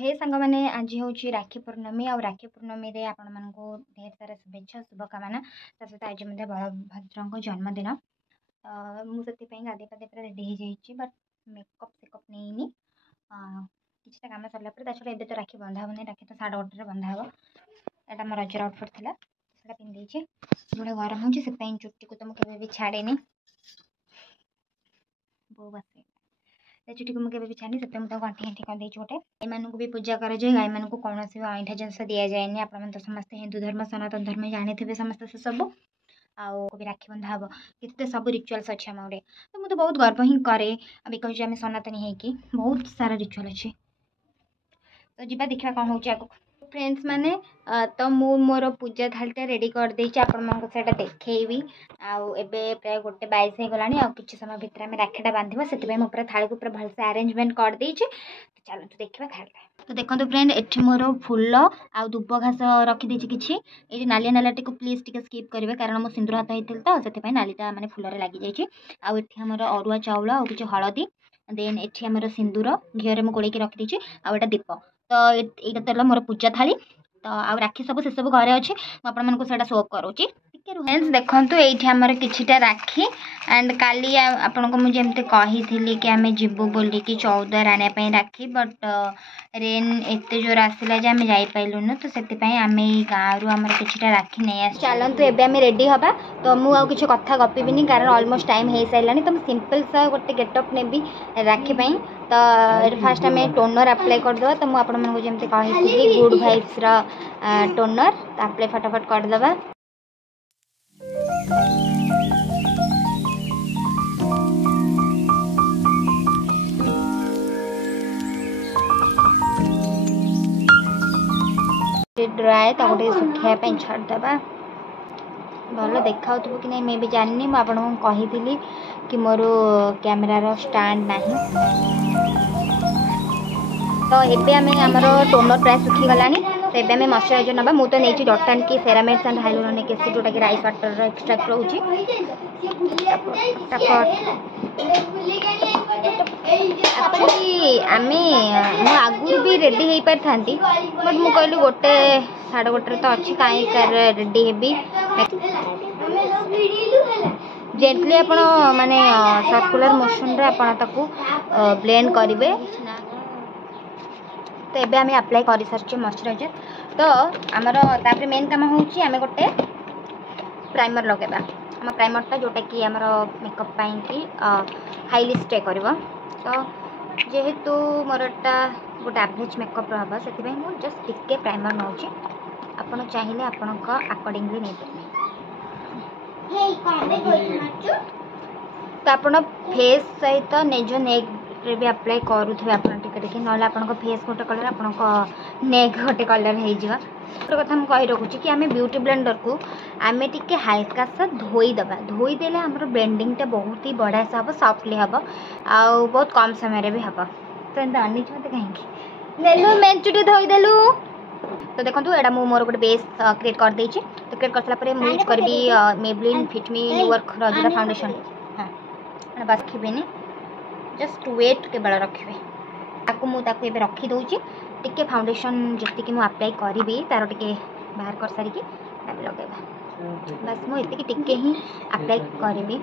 हे सांग मैंने आज हूँ राखी पूर्णमी आ राखी पूर्णमी रे आपण मानक ढेर सारा शुभेच्छा शुभकामना सहित आज मध्य बलभद्र जन्मदिन मुझे गाधे पाधे पूरा रेडी हो जाइए बट मेकअप सेकअप नहीं किसी कम सरला छड़ा एवं तो राखी बंधा हे राखी तो 8:30 बंधा हे यहाँ मोर रजर आउटफिट थी से पिंधे गोटे गरम हो चुट्टी को तो मुझे भी छाड़े बो बस चुटी को मुझे भी छाड़ी से मुझे गंठी गंठी कर गोटे गाई मानक भी पूजा कर गाई मानक कौन भी अईठा जिनस दि जाए आप समस्त हिंदू धर्म सनातन धर्म जानी थे समस्त से सब आउ भी राखी बंधा हम केते सब रिचुअल्स अच्छे आम गोटे तो मुझे बहुत गर्व ही कै बिकज आम सनातनी होगी बहुत सारा रिचुअल अच्छे तो जी देखा कौन हो फ्रेंड्स माने तो मोर पूजा थालीटा रेडी कर देछि आपण मन से देखी आउ एबे प्राय 1:22 हो गलानी आ किछि समय भितर आम राखीटा बांधिबा सेति मो पूरा थाली को पूरा भलसे अरेंजमेंट कर देछि चलो तो देखा थाली तो देखो फ्रेंड एठी मोर फूल आ दुब घास रखी देछि किछि एठी नालिया नालिया को प्लीज टिके स्किप करिवे कारण मो सिंदूर हाथ होइतिल तो सेति नालीटा माने फूल रे लागि जाइछि आ एठी हमर अरुआ चाउल आ किछि हळदी देन एठी हमर सिंदूर घियो रे मो गोळेकी रखी देछि आ एटा दीप तो यहाँ तो मोर पूजा थाली तो आ राखी सब से सब घरे अच्छे मुझे शो करुँची फ्रेंड्स देखो ये आमर किछिटा राखी एंड काली आपन को मुझे एमती कही कि आम जीवु बोलिकी 14 आने राखी बट रेन एत जोर आसला जे आम जापारूनु तो से आम गाँव आमर किछिटा राखी नहीं चलतु एवं आम रेडी हवा तो मुझे कथा गपीबी कारण ऑलमोस्ट टाइम हो सारा तो मुझे सिंपल सा गोटे गेटअप नेबी राखी तो फास्ट आम टोनर अप्लाई करदे तो मुझे जमी कही गुड भाइब्स टोनर तो अप्लाई फटाफट करदे ड्राए तो गोटे सुखापी छाड़देवा भल देखा कि नहीं मैं भी जानी मुझे कही कि मोर कैमेरार स्टैंड नहीं तो एबे आम आमर टोनर प्राय सुखीगला तो ये आम मॉइस्चराइजर ना मुझे तो नहीं डॉटान की सेरामाइड्स एंड हाइलुरोनिक एसिड जोटा कि राइस वाटर एक्सट्रैक्ट रोचे एक्चुअली आम आगुरी भी रेडी हो पारि था बट मुझे कहली 1:30 तो अच्छी कहीं रेडी हेबी जेंटली आप माने सर्कुलर मोशन रे आपण ताकू ब्लेंड करेंगे तो ये आम अप्लाई कर सारी मॉइस्चराइजर तो आमर मेन काम हूँ आम गोटे प्राइमर लगेगा आम प्राइमरटा जोटा कि आमर मेकअप की हाईली स्टे कर तो जेहेतु मोरटा गोटे एवरेज मेकअप हम से मुझे जस्ट टिके प्राइमर नौ आपड़ चाहिए आपण अकॉर्डिंगली नहीं तो आप फेस सहित निज नेक भी अप्लाई करुवे आपके ना आप फेस गोटे कलर आप नेक गोटे कलर हो गोटे कथा मुझे कही रखुच्छी कि आम ब्यूटी ब्लेंडर को आम टे हाल्का सा धोईदेवा धोईदेले आम ब्लेंडिंगटा बहुत ही बढ़िया से हम सफ्टली हम आउ बहुत कम समय भी हम तो एम अनिच मत कहीं नेलु मेंचुटी धोईदेलु तो देखो यहाँ मुझे मोर गोटे बेस क्रिएट कर देछि तो क्रिएट कर सारा मुझे यूज करी मेबलिन फिट मी न्यू वर्क जोटा फाउंडेशन हाँ बस रखिए जस्ट वेट केवल रखिए आपको मुझे रखी दूची टिके फाउंडेशन जी मुझे अप्लाई करी तार टिके बाहर कर सारिकी लगेगा बस मुझे टिके ही अप्लाई करी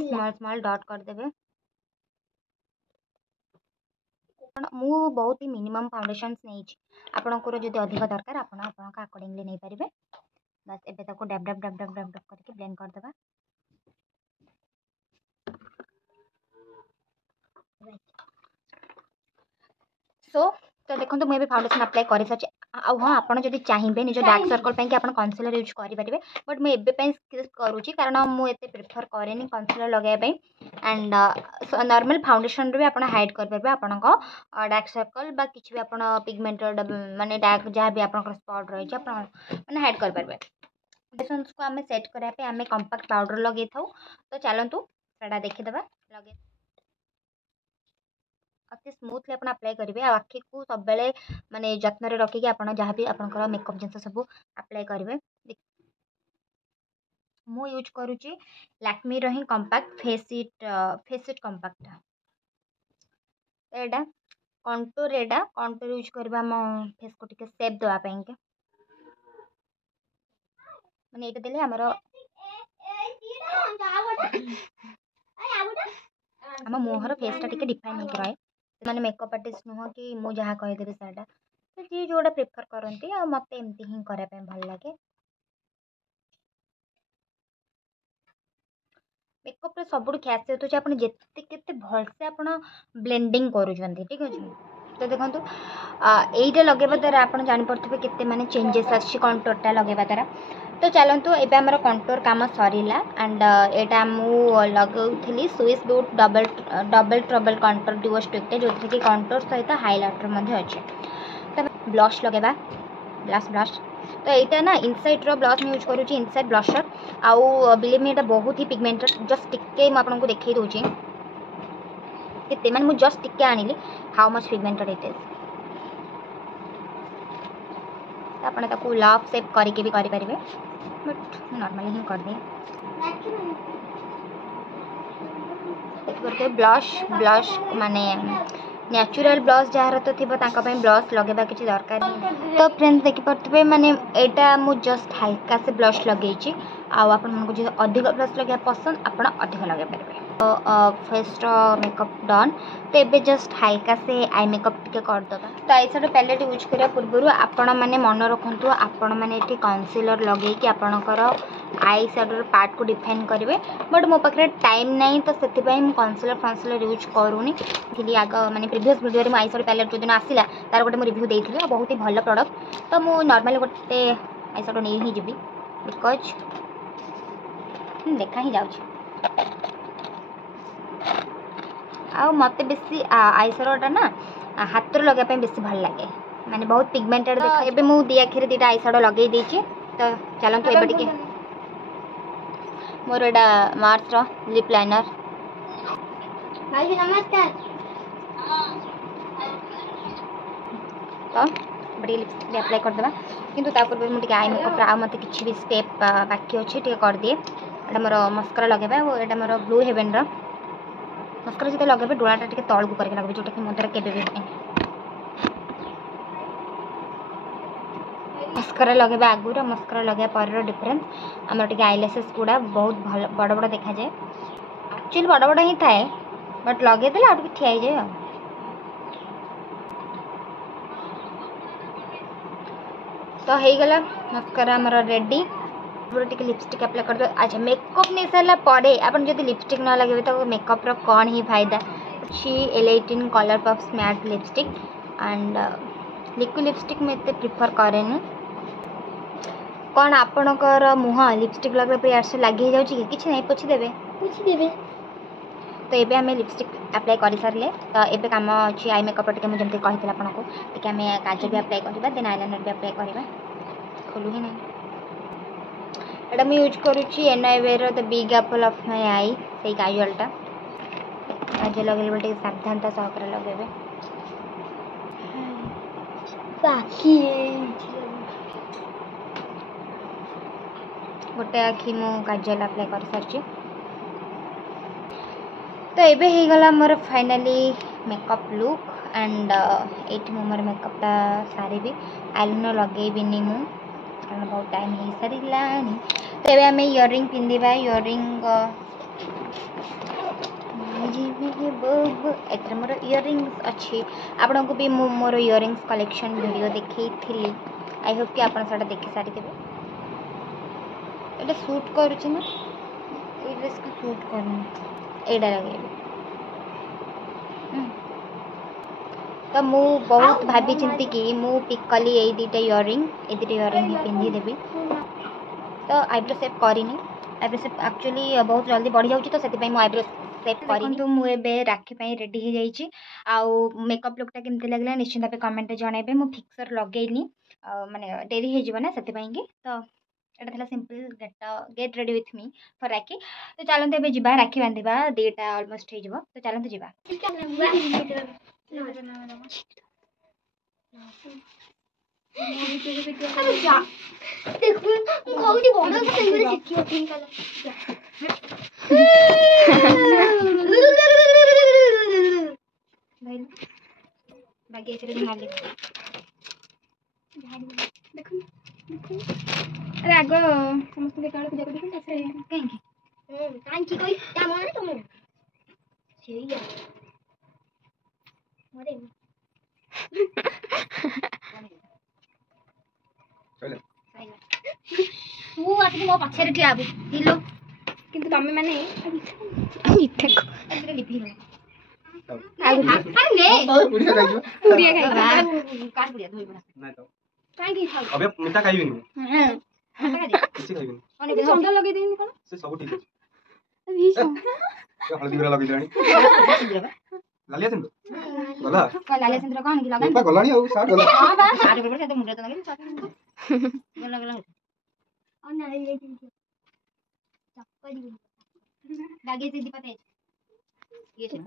स्मॉल स्मॉल डॉट करदे मु बहुत ही मिनिमम फाउंडेशन नहीं आपंकर जब अधिक दरकार आप अकॉर्डिंगली नहीं पारे बस एबे ताको dab dab dab dab dab करके ब्लेंड करदेवा सो तो देखो मुझे फाउंडेशन अप्लाई कर सारी हाँ आप चाहिए निज डार्क सर्कल पे आप कन्सिलर यूज करेंगे बट मुझे स्किप करुँची कारण मुझे प्रिफर कैनि कन्सिलर लगाइबा एंड नॉर्मल फाउंडेशन भी आप हाइड करेंगे आपण डार्क सर्कल बा किसी भी आप पिगमेंटेड माने डार्क जहाँ भी आप स्पॉट रही मैंने हाइड करेंगे फाउंडेशंस को आम सेट करने आम कंपैक्ट पाउडर लगे था तो चलतु देखीदे लगे अति स्मूथली आप अप्लाई करेंगे आखि को सब बेले माने जत्न रखिकी आप जहाँ भी आप मेकअप जिनस सब अप्लाई करेंगे मु यूज करुच्ची लैक्मी ही कंपैक्ट फेस इट कंपैक्ट एटा कंटूर एटा कंटूर यूज करबा हम फेस को टिके शेप देवा ପାଇଁ के माने एटा देले हमर हम मुहर फेसटा टिके डिफाइन होके रहे माने मेकअप आर्टिस्ट नुह कि मु जहाँ कहीदेवी साटा तो जी जोटा प्रिफर करती आ मत एमती ही करने भल लगे मेकअप रे सब खासियत होची आपण जेते केते भलसे आपण ब्लेंडिंग करूछंती ठीक अछि तो देखंतु एइटा लगेबा द्वारा आपण जानि पड़थबे केते माने चेंजेस आछि कंटूरटा लगेबा द्वारा तो चलतु एबे हमर कंटूर काम सरीला एंड एटा मु लगौथिली Swiss beauty double trouble contour duo stick जो कि कंटूर सहित हाइलाइटर मध्ये अछि तो ब्लश लगेबा ब्लश तो यहाँ ना इनसाइड रो ब्लश यूज करूँ इनसाइड ब्लशर आउ बिलीव मी एटा बहुत ही पिगमेंटेड जस्ट टिके आपको देखई दूची केते माने मु जस्ट टिके आनिली how much pigmented it is आपन ताको लव शेप करके भी करि परिबे बट नॉर्मली ही कर दे करके ब्लश माने नेचुरल ब्लश जार तो थी ब्लश लगेबा किसी दरकार नहीं तो फ्रेंड्स देखि पड़थबे माने एटा मु जस्ट हल्का से ब्लश लगेची आपन मन को जो अधिक ब्लश लगे पसंद आपन अधिक लगे पारे तो फेस रो मेकअप डन तो एबे जस्ट हल्का से आई मेकअप टिके कर दबा तो आई शेडो पैलेट यूज करिया पूर्व आपन माने मन रखंतु आपन माने एठी कंसीलर लगे कि आपनकर आई शेडो पार्ट को डिफाइन करेंगे बट मो पाखे टाइम नहीं तो से कंसीलर यूज करूनी कि आग माने प्रीवियस वीडियो रे आई शेडो पैलेट जो दिन आसिला तार गोटे रिव्यू देइथिले बहुत ही भल प्रोडक्ट तो मु नॉर्मली गोटे आई शेडो नहीं ही जीबी बिकॉज देखा ही जाउछ आ मते बेसी आई शेडोटा ना हाथ रे लगे बेसी भल लगे माने बहुत पिगमेंटेड देखा एबे मु दी आखिर दीटा आई शेडो लगे देछि तो चलंतु एबे टिके मोर एडा मार्स रो लिप लाइनर भाई नमस्कार तो बड़ी लिपस्टिक अप्लाई कर देबा किंतु ता पूर्व मु टिके आई मेकअप रा मते किछि भी स्टेप बाकी अछि टिके कर दिए एडा मोर मस्कारा लगेबा वो एडा मोर ब्लू हेवन रो मस्कारा जते लगेबे डोळाटा टिके तळ को करके लगबे जोटा कि मोदरा केबे भी मस्कारा लगे आगुर मस्कारा लगे पर डिफरेंस आम टे आईलैसेस गुड़ा बहुत भल बड़ बड़ देखा जाए एक्चुअली बड़ बड़ ही थाए बट लगेदेले आगे ठिया जाए तो हो गला मस्कारा आमर रेडी टे लिपस्टिक अप्लाई कर दो अच्छा मेकअप नहीं सारा पर आप लिपस्टिक ना लगे तो मेकअप रो कौन ही फायदा अच्छी L18 colour puffs matte lipstick and liquid lipstick में एत प्रिफर कैनि कौन आपणकर मुह लिपस्टिक लगे पर यार से लगे जाऊँगी कि नहीं पोछीदेवे तो ये आम लिपस्टिक अप्लाई कर सारे तो ये कम अच्छी आई मेकअप टे मुझे कही आपको टे आम काजल भी अप्लाई करवा देन आईलाइनर भी अप्लाई करवा खोलू ही नहीं एटा मैं यूज करुच्ची एनआईवेर the big apple of my eye से काजलटा काजल लगे बेटे सावधानता सहकार लगे गोटे आखि मु काजल अप्लाई कर सारी तो ये हो गला मोर फाइनाली मेकअप लुक एंड ये मोर मेकअपटा सारी भी आईलाइनर लगेबिनी मु कारण बहुत टाइम हो सारा तो ये आम इयरिंग पिंधा इयरिंग एथर मोर इयरिंग्स अच्छी आपन को भी मोर इयरिंग्स कलेक्शन वीडियो देखी आई होप कि आपन सारा देखी सारी थे ये सूट करुच्ची ना ये ड्रेस को सूट कर लगे तो मु बहुत भाभी चिंती कि मु पिक कली ये दुटा इयरिंग ही पिंधि देवी तो आईब्रो सेप करनी आईब्रो सेप एक्चुअली बहुत जल्दी बढ़ी जाऊँगी तो से आईब्रो सेप कर मुझे राखी रेडी हो जाइए आउ मेकअप लुकटा केमती लगला निश्चिंत भाव कमेंट जनइबे मु फिक्सर लगेनी माने डेरी हो ना से तो एटा था simple get ready with me for Rakhi तो चलते एबे जीवा राखी बांधिबा देटा ऑलमोस्ट हो तो चलते जीवा देखो बाकी ऐसे जो नाली देखो अरे आगो समस्त देखा पूजा कर देखो कैसे कांची कोई क्या मन है तुम सही है मोरे चले तू आके मो पछरे ठिया आबू हिलो किंतु तमे माने मिठा को ऐसे लिपि लो आगो अरे ने पुड़िया खाइबो पूरिया खाई काट पुड़िया धोई बना नहीं तो काई की खाओ अबे मीठा खाइबिनी हां का दे किसी खाइबिनी कोन अभी चंदा लगे देनी कोन से सब ठीक अछि अभी ये हल्दी गुरा लगे देनी लालिया सिंधु गला का लाले चंद्र कोन की लगा पा गलानी आ साथ गला हां बा सारे पेपर से तो मुंडे तो लगे साथ गला गला और ना ले चप्पल दागे से दीपते ये छे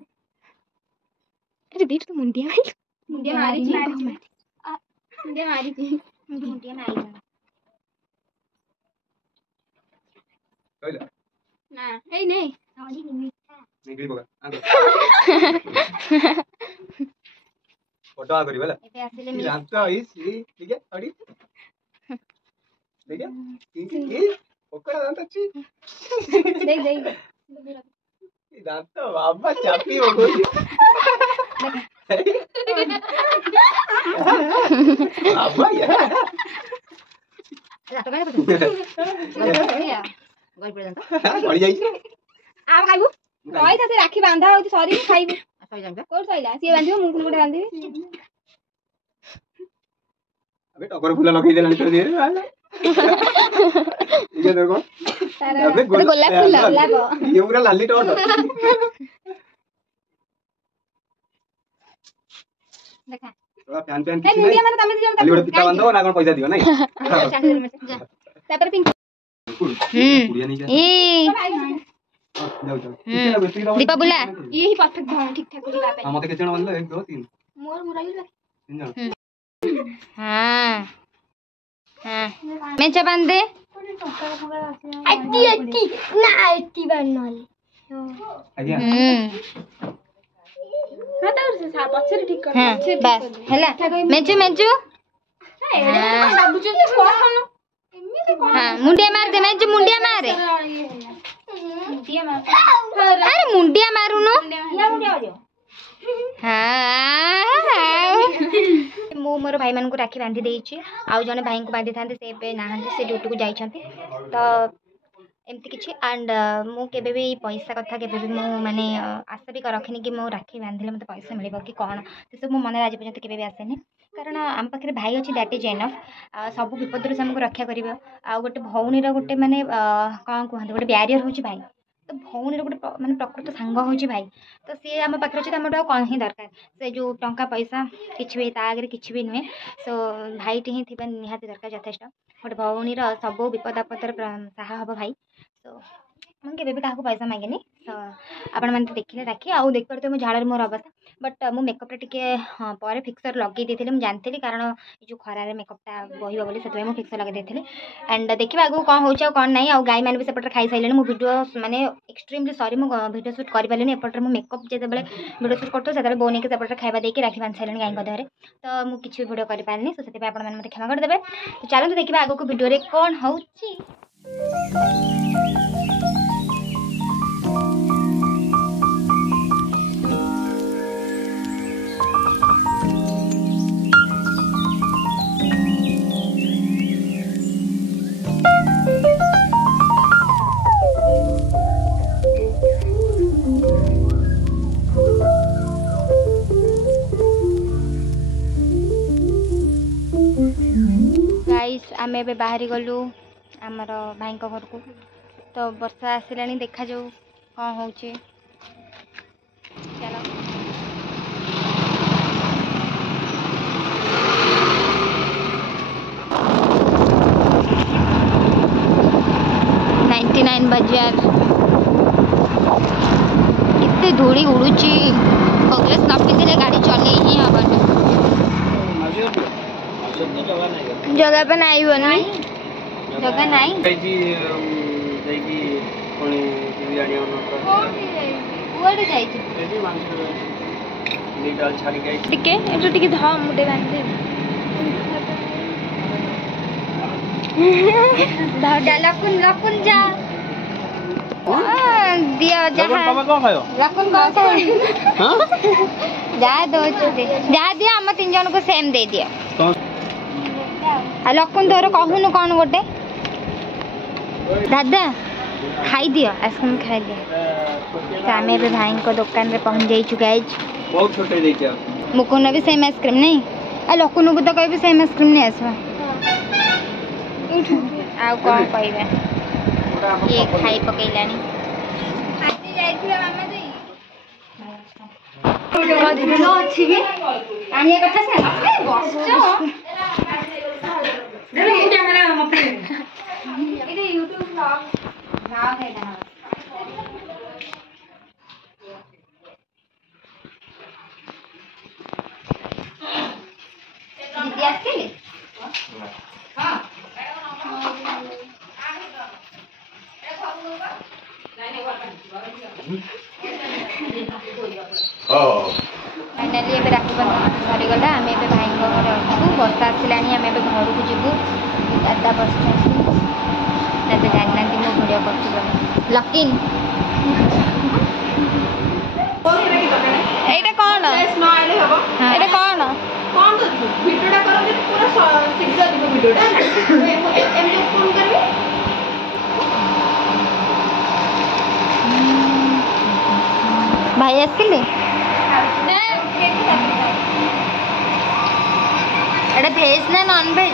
अरे बीट तो मुंडिया मारी मुंडिया मारी जी मुंडिया मारी जी मुंडिया में आई जाना चले ना ए नहीं हमारी मीठा निकली बगा आगे फोटो आ करी वाला एबे आसिले ये मी जानता इस ठीक है अड़ी देखिए ये ओकरा जानता छी देख देख ये जानता बाबा चापी हो गई बाबा यार तो काय पड़े गल पड़े जानता पड़ी जाई आ खाइबू रही था राखी बांधा होती सॉरी खाइबू सही जानता कोन सइला सी बांधिबो मु गुटे बांधिबी अबे टकर फूला लगे देलानी तो दे वाला ये देखो तारा अबे गोलाप फूल गोलाप ये पूरा लाली टॉट देखा थोड़ा फैन फैन ए किसी मुंडिया नहीं माने तमे दियो खाली गोटे पिता बांधो ना कोन पैसा दियो नहीं तापर पिंक पुड़िया नहीं जा ए जाओ जाओ दीपा बुला ये ही परफेक्ट भाव ठीक ठाक करी बापे हां मते केते जण बांधलो 1 2 3 मोर मुराई ला 3 जण हां हां मैं चा बांध दे अट्टी अट्टी ना अट्टी बनल आज्ञा हां तो से सा पछरे ठीक कर हां बस हैला मेचू मेचू बाबू जी कोन एमिति कोन हां मुंडिया मार दे मेचू मुंडिया मार मुंडिया मार अरे मुंडिया मारुनो या मुंडिया दियो हाँ मु मोर भाई मान को राखी बांधी देइछि आउ जने भाई को बांधी थांते से पे नाहंते से ड्यूटी को जाइछंती तो एमती किछि एंड मु केबे भी पैसा कथा केबे भी मु माने आशा भी रखिनी कि मु राखी बांधिले मते पैसा मिलिबो कि कोन से सब मु मन आज पर्यंत केबे भी आसेनी कारण आम पाखे भाई अच्छी दैट इज एनफ सब विपद से हमको रक्षा कर आ गोटे भौणीर गोटे माने कौन कहते गोटे ब्यारियर हूँ भाई तो भौणीर गोटे माने प्रकृत सांग हूँ भाई तो सी आम पाखे अच्छे आम कौन ही दरकार से जो टंका पैसा किसी भी आगे किसी भी नुहे सो भाईटी ही थी निहाती दरकार यथेष्ट गोटे भौणीर सब विपद आपदर साहा हम भाई तो मुझे केवे भी क्या पैसा मांगेनी तो आपण मैंने देखिले राखी आउ देख पारे मो झाड़ मोर अवस्था बट मो मेकअप टे हाँ पर फिक्सर लगे देती मुझे जानती कारण जो खरारे मेकअपटा बहब बोली से मुझे फिक्सर लगे देती एंड देखिए आगे कौन हो कौन ना आउ गाई मैंने भी सेपटे खाई सारे मो वीडियो माने एक्सट्रीमली सॉरी मो वीडियो शूट कर पारे एपटे मो मेकअप जिते वीडियो शूट करते से बो नहीं सेपटे खाଇବା देकी राखी बांध सारे गाई देहरे तो मुझे किसी भी वीडियो कर पारे सो से मैंने क्षमा करदे तो चलते देखिए आगे को वीडियो कौन हो आम ए बाहरी गलु आमर भाई घर को तो वर्षा आसला देखा जाऊ कौन हो चलो 99 बाजार कितने धूली उड़ुची कग्रेस न पिंधे गाड़ी चले ही हबनी जगह पे नहीं बनी जगह नहीं नीटा छाड़ी गई टिके एटा टिके ध मुटे बांधे जा लकुन लकुन जा दिया जहाँ तमे कोन खायो लकुन कौन हां जा दो चुटे जा दिया हम तीन जन को सेम दे दिया आ लकुन तोर कहूनु कौन गोटे दादा खाई दियो आइसक्रीम खाई दियो आमे भी भाई को दुकान रे पहुंच जाई छु गाइज बहुत छोटे दे के मुकुन भी सेम आइसक्रीम नहीं आ लकुन को तो कहबे सेम आइसक्रीम नहीं आसवा आ कौन कहबे ये खाई पकैलानी आती जाइथिला मामा देई लो अछि भी आनिया कथा से ए बसचो दे कैमरा मत इधर YouTube ब्लॉग ब्लॉग है ना दीदी आसले हां फाइनाली एबे राखी बंधन सरी गला आम ए भाई घर अच्छू बर्षा आसला आम घर को जीवु दादा बस दादा जाना मो भिडियो कर लकिन एटा कोन स्माइल हेबो एटा कोन कोन तो वीडियोटा करो जे पूरा शीघ्र दिबो वीडियोटा एम जो फोन करबे भाई आसले एटा भेज ना नॉन भेज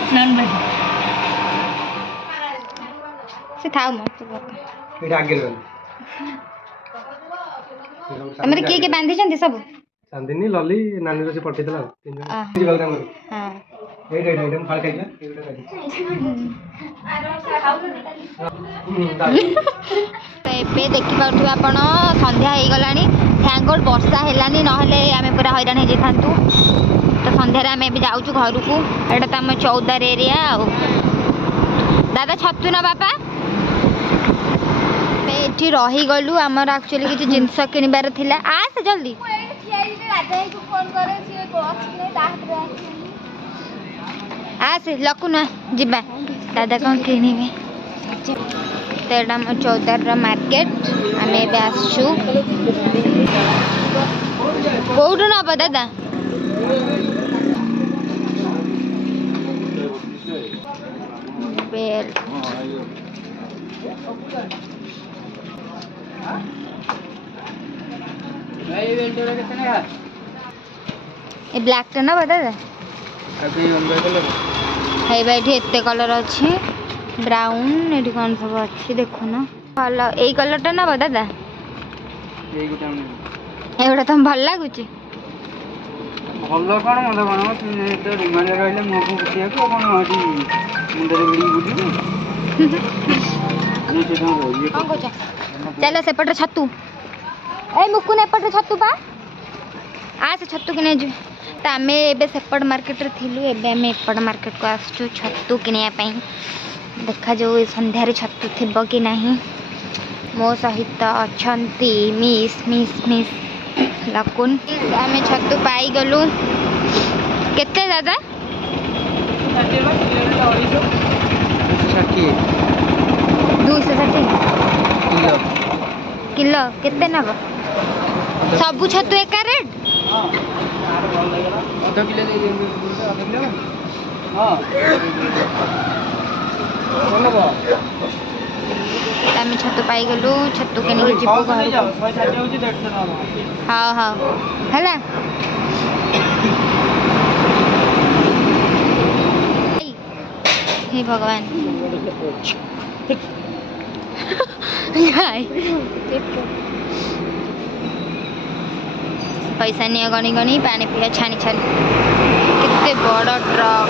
से थाउ मत एटा आगे रे तमरे के बांधी छंती सब चांदनी लली नानी रो से पट्टी देला तीन जन हां जी बलराम हां एटा आइटम फाड़ खाइला एटा खाइ तो एबे देखि पाउथु आपण संध्या हे गलानी थैंक गॉड वर्षा हेलानी नहले आमे पूरा हैरान हे जेथांतु तो संध्या रे आमे भी जाउछु घर को एटा त हम 14 एरिया आ दादा छत्तु ना बापा एठी रही गलु हमर एक्चुअली किछ जिंस किनिबार थिला आ से जल्दी आ से लकुना जिबा दादा कौन किनिबे तेरा हम 14 रा मार्केट आमे एबे आसछु कोउडु ना दादा बेल ए ब्लैक टा ना दादा अभी अंदर कलर है बैठी एते कलर अच्छी ब्राउन एठी कोन सब अच्छी देखो ना भल एई कलर टा ना दादा एई गोटा एगोटा तुम भल लागुची भल्लो कोन मते कोन तो रिमांड रहले मो को बुझिया को कोन हटी मुंडरे बिडी बुडी ये तो ये कौन कोचा चलो सेपटे छत्तू ए मुक्कु ने एपटे छत्तू पा आ से छत्तू किने जो त आमे एबे सेपट मार्केट रे थिलु एबे आमे एपट मार्केट को आसछु छत्तू किनिया पई देखा जो संध्या रे छत्तू थिबो कि नाही मो सहित अछंती मिस मिस मिस लकुन आमे छत्तू पाई गलु केते दादा 260 किलो केते नब सबु छतु एका रेट आधा किलो दे आधा किलो हां कोन बा आमे छतु पाई गलु छतु केनी के जीवो घर 160 होची 150 ना हां हां हला हे भगवान पैसा नहीं गणी गणी पानी पिया छानी छानी कितने बड़ ट्रक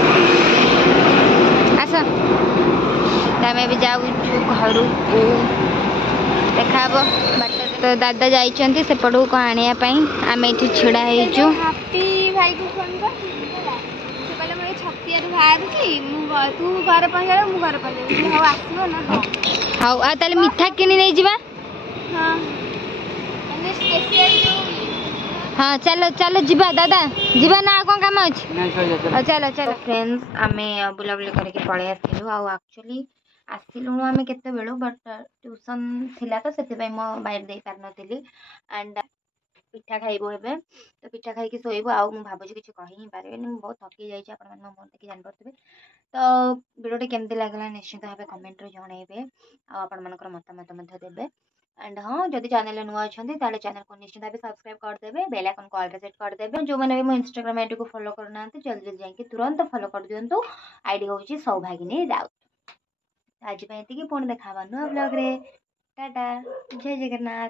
आस आम भी जाऊ घर को देखा बाट तो दादा जाइए सेपटू कौन आने आम ये छिड़ा हो भाई को फोन कर छतिया बाहर तू घर पहुँचा मु घर पहुँचा हाँ आसो ना हाँ आ ताले मीठा किनी नहीं जीवा हाँ चलो चलो जीवा दादा जीवा ना कौन काम अच्छे ନାଇଁ ସରିଲା ଚାଲ। चलो चलो फ्रेंड्स आमे बुलाबुली करके पळै आसिलु आ एक्चुअली आसिलु आमे केते बेलु बट ट्यूशन थिला तो सेते पय मो बाहर दे पार नथिली एंड पिठा खाइबो हेबे तो पिठा खाई के सोइबो आ मु भाबो किछि कहि ही पारेनी मु बहुत थकी जाई छी अपन मन देखि जान परथिबे तो वीडियोटी केमती लागला निश्चित भाबे कमेंट रे जणैबे आ अपन मनकर मतामत मध्ये देबे एंड हाँ जदि चैनल नुआ अच्छे ताले चैनल को निश्चित भाव सब्सक्राइब कर देबे बेल आइकन को ऑल रे सेट कर देबे जो माने भी मो इंस्टाग्राम आईडी को फॉलो करना जल्दी जल्दी जाके तुरंत फॉलो कर दियंतु आईडी होची सौभागिनी राउत आज पे एतिकी पुणी देखा नुआ ब्लॉग रे टाटा जय जगन्नाथ।